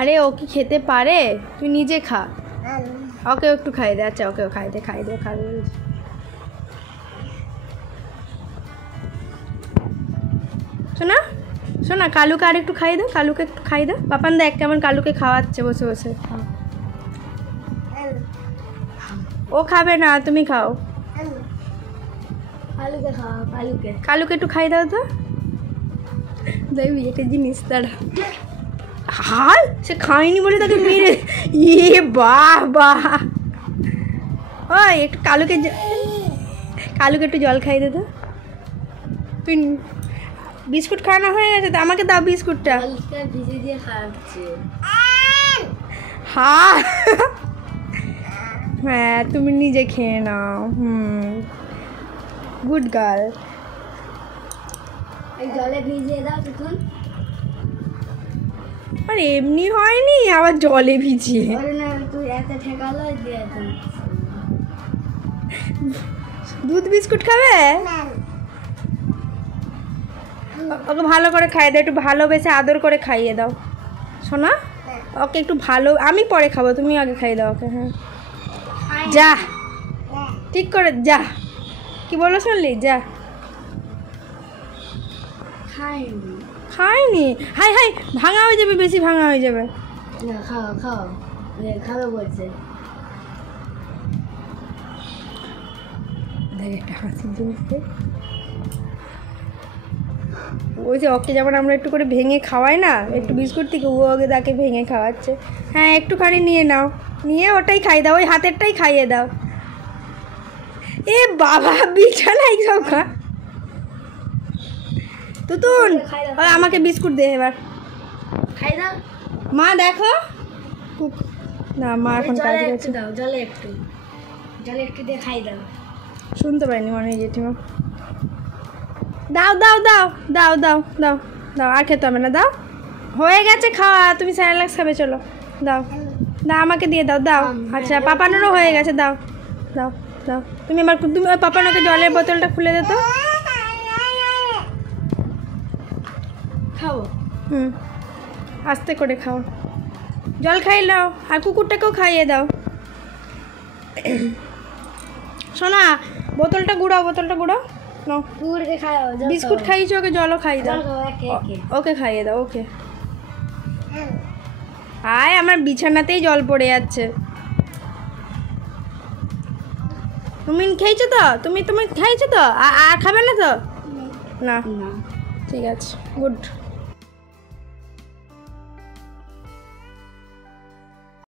আরে ও কি খেতে পারে? তুই নিজে খা। ওকে একটু খাই দে। আচ্ছা ওকে খাই দে খাই দে খাই দে। শোনা শোনা, কালুকে আর একটু খাই দাও, কালুকে একটু খাই দাও। পাপান দেখ কেমন কালুকে খাওয়াচ্ছে বসে বসে। ও খাবে না, তুমি খাও। কালুকে খাও, কালুকে। কালুকে একটু খাই দাও তো। দেখবি একটা জিনিস তারা হাল সে খায়নি বলে তাকে মেরে। ইয়ে বাহ বাহ। ওই একটু কালুকে কালুকে একটু জল খাই দে তো। তুই বিস্কুট খাওয়ানো হয়ে গেছে তো, আমাকে দাও বিস্কুটটা। ভিজে দিয়ে খাওয়াচ্ছে। হ্যাঁ হ্যাঁ তুমি নিজে খেয়ে নাও। Good girl. জলে ভিজিয়ে দাও তখন। আর এমনি হয়নি, আবার জলে ভিজিয়ে। তুই এত ঠেকালো দিয়ে দুধ বিস্কুট খাবে? ওকে ভালো করে খাইয়ে দাও, একটু ভালোবেসে আদর করে খাইয়ে দাও শোনা। ওকে একটু ভালো, আমি পরে খাবো, তুমি আগে খাইয়ে দাও ওকে। হ্যাঁ যা ঠিক করে যা। কি বলো শুনলি? যা। খাইনি। খাইনি? হাই হাই ভাঙা হয়ে যাবে, বেশি ভাঙা হয়ে যাবে। না খাও খাও, খাবো বলছে। দেখ একটা হাসির জিনিস দেখ। ওই যে ওকে যেমন আমরা একটু করে ভেঙে খাওয়াই না একটু বিস্কুট থেকে, ও আগে তাকে ভেঙে খাওয়াচ্ছে। হ্যাঁ একটুখানি নিয়ে নাও, নিয়ে ওটাই খাই দাও, ওই হাতেরটাই খাইয়ে দাও। এ বাবা বিছানায় সব খা। তুতুন আমাকে বিস্কুট দে এবার। খাই দাও মা দেখো না, মা এখন কাজে গেছে। দাও জলে একটু দিয়ে খাই দাও। শুনতে পারিনি মনে হয় জেঠিমা। দাও দাও দাও দাও দাও দাও দাও, আর খেতে হবে না, দাও হয়ে গেছে খাওয়া। তুমি স্যালাক্স খাবে, চলো দাও দাও আমাকে দিয়ে দাও দাও। আচ্ছা পাপানোরও হয়ে গেছে, দাও দাও দাও। তুমি আমার তুমি ওই পাপানোকে জলের বোতলটা খুলে দে তো। খাবো। আস্তে করে খাও, জল খাই নাও, আর কুকুরটাকেও খাইয়ে দাও। শোনা বোতলটা গুঁড়াও, বোতলটা গুঁড়াও নাও। কুকুরকে খাও। বিস্কুট খাইয়েছো, ওকে জলও খাই দাও। একে ওকে খাইয়ে দাও ওকে। আয় আমার বিছানাতেই জল পড়ে যাচ্ছে। তুমি খেয়েছো তো? তুমি তুমি খাইছো তো? আর খাবে না তো? না ঠিক আছে, গুড।